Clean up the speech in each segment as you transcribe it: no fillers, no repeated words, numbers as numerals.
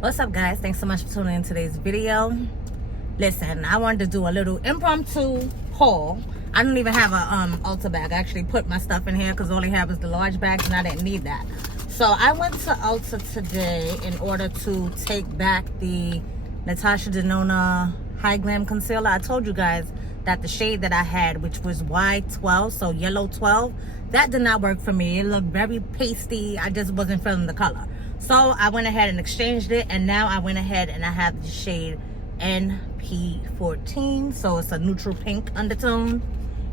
What's up, guys? Thanks so much for tuning in today's video. Listen, I wanted to do a little impromptu haul. I don't even have a Ulta bag. I actually put my stuff in here because all I have is the large bags and I didn't need that. So I went to Ulta today in order to take back the Natasha Denona High Glam Concealer. I told you guys that the shade that I had, which was Y12, so yellow 12, that did not work for me. It looked very pasty. I just wasn't feeling the color. So I went ahead and exchanged it, and now I went ahead and I have the shade NP14, so it's a neutral pink undertone.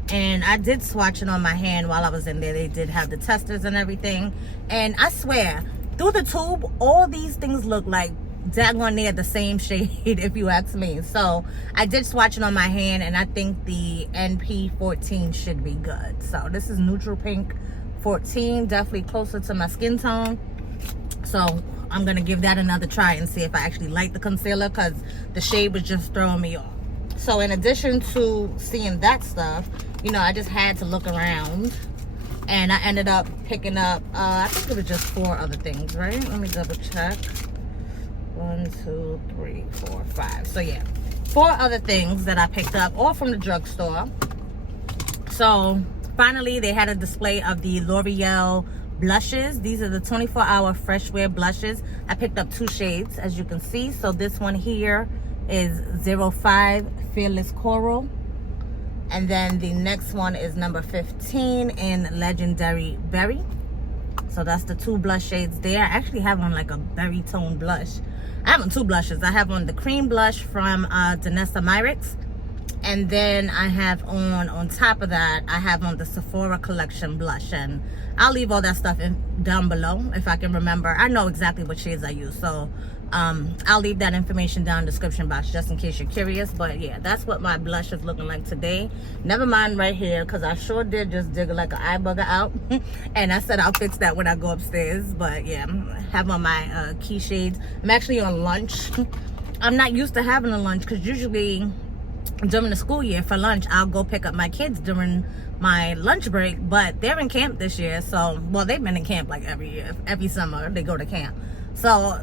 And I did swatch it on my hand while I was in there. They did have the testers and everything, and I swear through the tube all these things look like daggone near the same shade if you ask me. So I did swatch it on my hand, and I think the NP14 should be good. So this is neutral pink 14, definitely closer to my skin tone. So I'm gonna give that another try and see if I actually like the concealer, because the shade was just throwing me off. So in addition to seeing that stuff, you know, I just had to look around, and I ended up picking up I think it was just 4 other things, right? Let me double check. 1, 2, 3, 4, 5. So yeah, 4 other things that I picked up, all from the drugstore. So finally they had a display of the L'Oreal blushes. These are the 24-hour fresh wear blushes. I picked up 2 shades, as you can see. So this one here is 05 Fearless Coral, and then the next one is number 15 in Legendary Berry. So that's the 2 blush shades there. I actually have on like a berry tone blush. I have on 2 blushes. I have on the cream blush from Danessa Myricks, and then I have on top of that, I have on the Sephora Collection blush. And I'll leave all that stuff down below if I can remember. I know exactly what shades I use, so I'll leave that information down in the description box just in case you're curious. But yeah, that's what my blush is looking like today. Never mind right here, because I sure did just dig like an eye bugger out. And I said I'll fix that when I go upstairs. But yeah, I have on my key shades. I'm actually on lunch. I'm not used to having a lunch, because usually during the school year for lunch, I'll go pick up my kids during my lunch break, but they're in camp this year. So, well, they've been in camp like every year, every summer they go to camp. So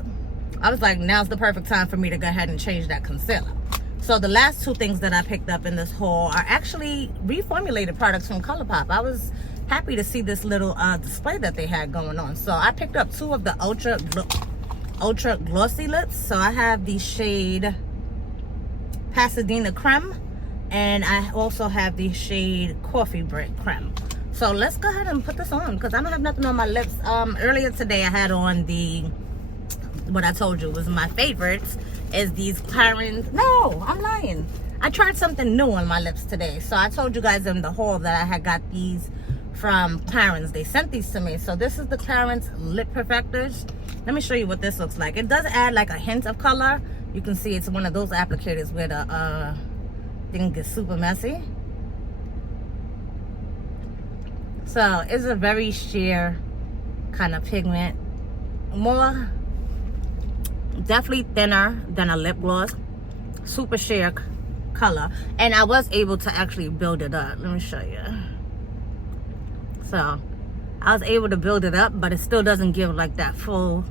I was like, now's the perfect time for me to go ahead and change that concealer. So the last 2 things that I picked up in this haul are actually reformulated products from ColourPop. I was happy to see this little display that they had going on. So I picked up 2 of the ultra glossy lips. So I have the shade Pasadena Creme, and I also have the shade Coffee Break Creme. So let's go ahead and put this on, because I don't have nothing on my lips. Earlier today I had on the, what I told you was my favorites, is these Clarins. No, I'm lying. I tried something new on my lips today. So I told you guys in the haul that I had got these from Clarins. They sent these to me. So this is the Clarins Lip Perfectors. Let me show you what this looks like. It does add like a hint of color. You can see it's one of those applicators where the thing gets super messy. So it's a very sheer kind of pigment. More, definitely thinner than a lip gloss. Super sheer color. And I was able to actually build it up. Let me show you. So I was able to build it up, but it still doesn't give like that full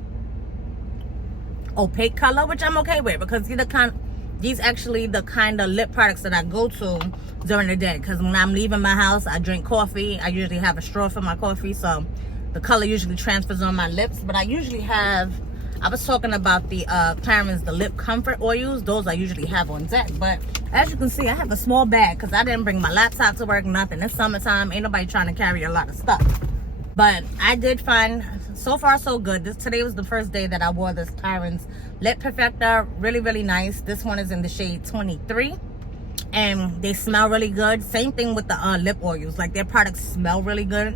opaque color, which I'm okay with, because these actually the kind of lip products that I go to during the day, because when I'm leaving my house, I drink coffee. I usually have a straw for my coffee, so the color usually transfers on my lips. But I usually have, I was talking about the Clarins, the lip comfort oils. Those I usually have on deck. But as you can see, I have a small bag because I didn't bring my laptop to work, nothing. It's summertime, ain't nobody trying to carry a lot of stuff. But I did find, so far so good. Today was the first day that I wore this Clarins Lip Perfector. Really, really nice. This one is in the shade 23. And they smell really good. Same thing with the lip oils. Like, their products smell really good.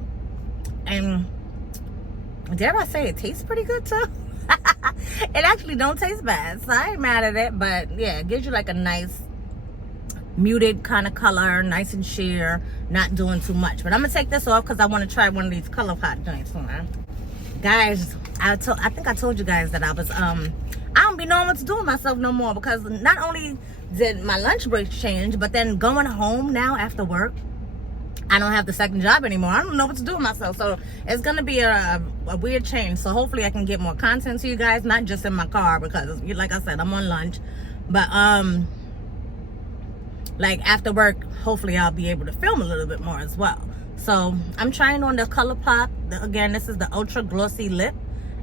And dare I say, it tastes pretty good too. It actually don't taste bad. So I ain't mad at it. But yeah, it gives you like a nice muted kind of color, nice and sheer, not doing too much. But I'm gonna take this off because I want to try one of these ColourPop joints on. Guys, I think I told you guys that I was I don't be knowing what to do with myself no more, because not only did my lunch break change, but then going home now after work, I don't have the second job anymore. I don't know what to do with myself. So it's going to be a weird change. So hopefully I can get more content to you guys, not just in my car, because like I said, I'm on lunch. But like after work, hopefully I'll be able to film a little bit more as well. So I'm trying on the ColourPop. Again, this is the Ultra Glossy Lip.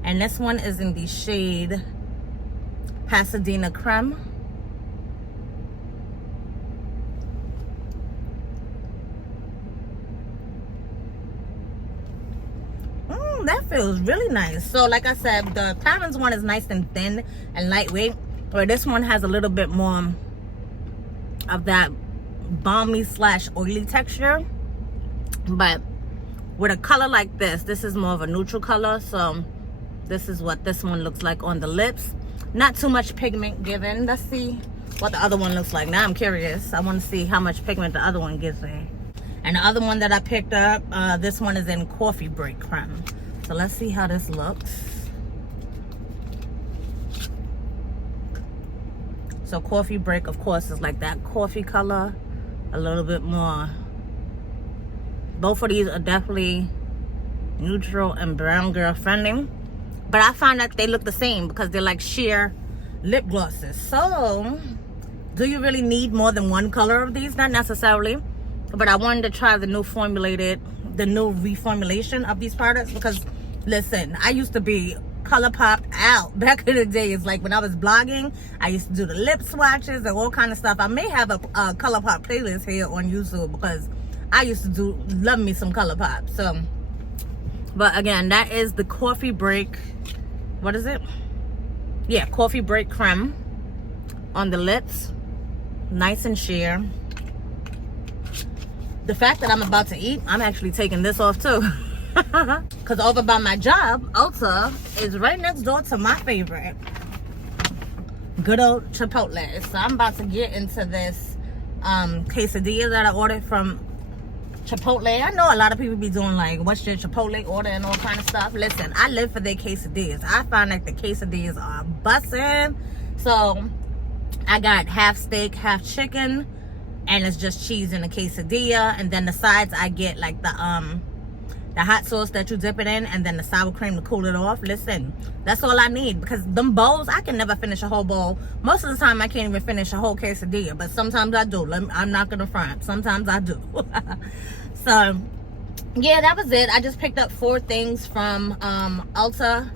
And this one is in the shade Pasadena Creme. That feels really nice. So like I said, the Clarins one is nice and thin and lightweight, where this one has a little bit more of that balmy / oily texture. But with a color like this is more of a neutral color. So this is what this one looks like on the lips. Not too much pigment given. Let's see what the other one looks like. Now I'm curious. I want to see how much pigment the other one gives me. And the other one that I picked up, this one is in Coffee Break Creme. So let's see how this looks. So Coffee Break, of course, is like that coffee color, a little bit more. Both of these are definitely neutral and brown girl friendly. But I find that they look the same because they're like sheer lip glosses. So do you really need more than one color of these? Not necessarily. But I wanted to try the new reformulation of these products, because listen, I used to be ColourPop out back in the days. Like when I was blogging, I used to do the lip swatches and all kind of stuff. I may have a ColourPop playlist here on YouTube, because I used to love me some ColourPop. So, but again, that is the Coffee Break, what is it? Yeah, Coffee Break Creme on the lips. Nice and sheer. The fact that I'm about to eat, I'm actually taking this off too. Because over by my job, Ulta is right next door to my favorite, good old Chipotle. So I'm about to get into this quesadilla that I ordered from Chipotle. I know a lot of people be doing like, what's your Chipotle order and all kind of stuff. Listen, I live for their quesadillas. I find like the quesadillas are bussin'. So I got half steak, half chicken, and it's just cheese in the quesadilla. And then the sides, I get like the hot sauce that you dip it in, and then the sour cream to cool it off. Listen, that's all I need, because them bowls, I can never finish a whole bowl. Most of the time I can't even finish a whole quesadilla, but sometimes I do. I'm not gonna front, sometimes I do. So yeah, that was it. I just picked up 4 things from Ulta.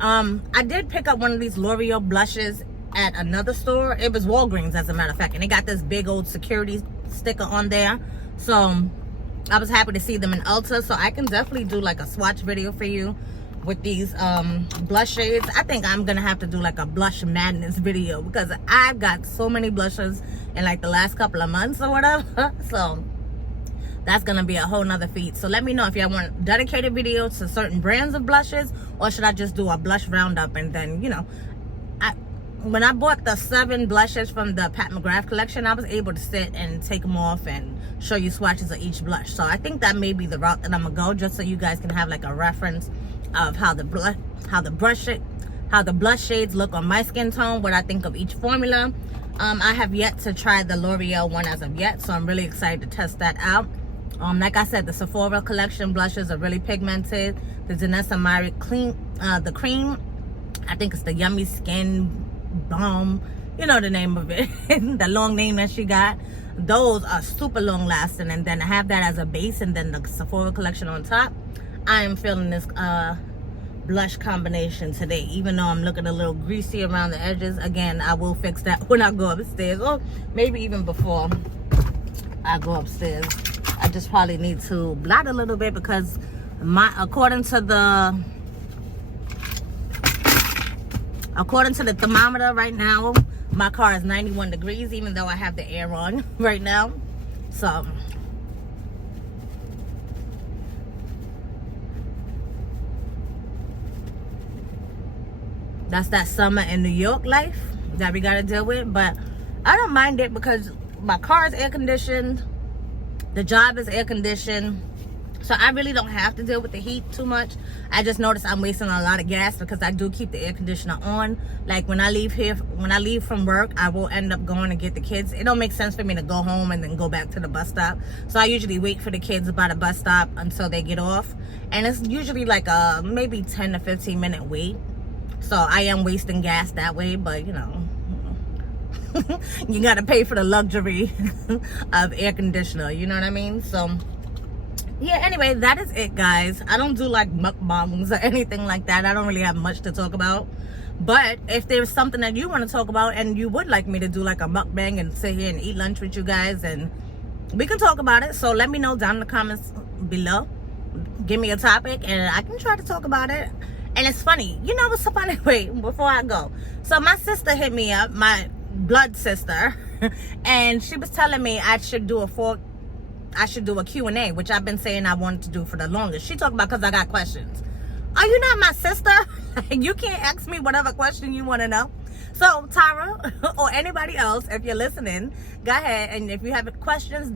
I did pick up one of these L'Oreal blushes at another store. It was Walgreens, as a matter of fact, and they got this big old security sticker on there. So I was happy to see them in Ulta. So I can definitely do like a swatch video for you with these blush shades. I think I'm gonna have to do like a blush madness video, because I've got so many blushes in like the last couple of months or whatever. So that's gonna be a whole nother feat. So let me know if y'all want dedicated videos to certain brands of blushes, or should I just do a blush roundup? And then, you know, when I bought the 7 blushes from the Pat McGrath collection, I was able to sit and take them off and show you swatches of each blush. So I think that may be the route that I'm gonna go, just so you guys can have like a reference of how the blush shades look on my skin tone, what I think of each formula. I have yet to try the L'Oreal one as of yet, so I'm really excited to test that out. Like I said, the Sephora collection blushes are really pigmented. The Janessa Myrick the cream, I think it's the Yummy Skin Balm, you know the name of it, the long name that she got. Those are super long lasting, and then I have that as a base, and then the Sephora collection on top. I am feeling this blush combination today, even though I'm looking a little greasy around the edges. Again, I will fix that when I go upstairs, or maybe even before I go upstairs. I just probably need to blot a little bit, because according to the thermometer right now, my car is 91 degrees, even though I have the air on right now. So that's that summer in New York life that we gotta deal with. But I don't mind it, because my car is air conditioned, the job is air conditioned, So I really don't have to deal with the heat too much. I just notice I'm wasting a lot of gas because I do keep the air conditioner on. Like when I leave from work, I will end up going to get the kids. It don't make sense for me to go home and then go back to the bus stop. So I usually wait for the kids by the bus stop until they get off. And it's usually like a maybe 10 to 15 minute wait. So I am wasting gas that way, but you know, you gotta pay for the luxury of air conditioner, you know what I mean? So yeah, anyway, that is it, guys. I don't do like mukbangs or anything like that. I don't really have much to talk about. But if there's something that you want to talk about and you would like me to do like a mukbang and sit here and eat lunch with you guys, and we can talk about it. So let me know down in the comments below. Give me a topic and I can try to talk about it. And it's funny, you know what's so funny? Wait, before I go. So my sister hit me up, my blood sister, and she was telling me I should do a Q&A, which I've been saying I wanted to do for the longest. She talked about because I got questions. Are you not my sister? You can't ask me whatever question you want to know. So Tara or anybody else, if you're listening, go ahead, and if you have questions,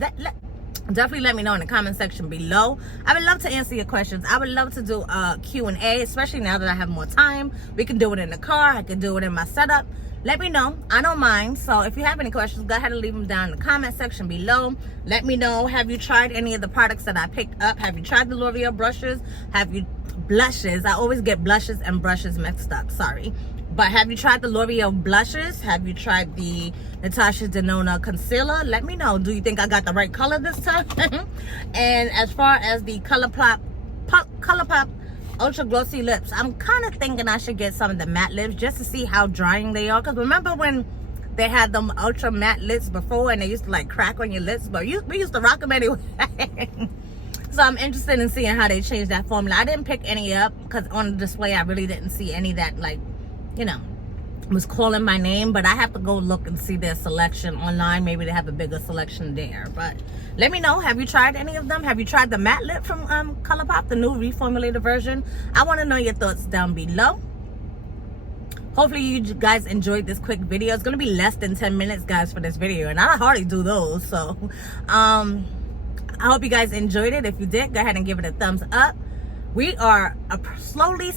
definitely let me know in the comment section below. I would love to answer your questions. I would love to do a Q&A, especially now that I have more time. We can do it in the car. I can do it in my setup. Let me know. I don't mind. So if you have any questions, go ahead and leave them down in the comment section below. Let me know. Have you tried any of the products that I picked up? Have you tried the L'Oreal brushes? Have you blushes? I always get blushes and brushes mixed up. Sorry. But have you tried the L'Oreal blushes? Have you tried the Natasha Denona concealer? Let me know. Do you think I got the right color this time? And as far as the ColourPop Ultra Glossy Lips, I'm kind of thinking I should get some of the matte lips just to see how drying they are. Because remember when they had them ultra matte lips before and they used to like crack on your lips? But we used to rock them anyway. So I'm interested in seeing how they changed that formula. I didn't pick any up because on the display I really didn't see any that, like, you know, was calling my name. But I have to go look and see their selection online. Maybe they have a bigger selection there. But let me know. Have you tried any of them? Have you tried the matte lip from ColourPop, the new reformulated version? I want to know your thoughts down below. Hopefully you guys enjoyed this quick video. It's going to be less than 10 minutes, guys, for this video. And I hardly do those. So I hope you guys enjoyed it. If you did, go ahead and give it a thumbs up. We are slowly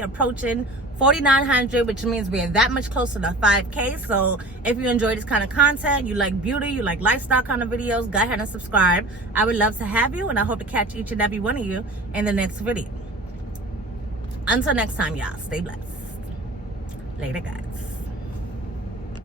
approaching 4,900, which means we're that much closer to 5K. So if you enjoy this kind of content, you like beauty, you like lifestyle kind of videos, go ahead and subscribe. I would love to have you, and I hope to catch each and every one of you in the next video. Until next time, y'all, stay blessed. Later, guys.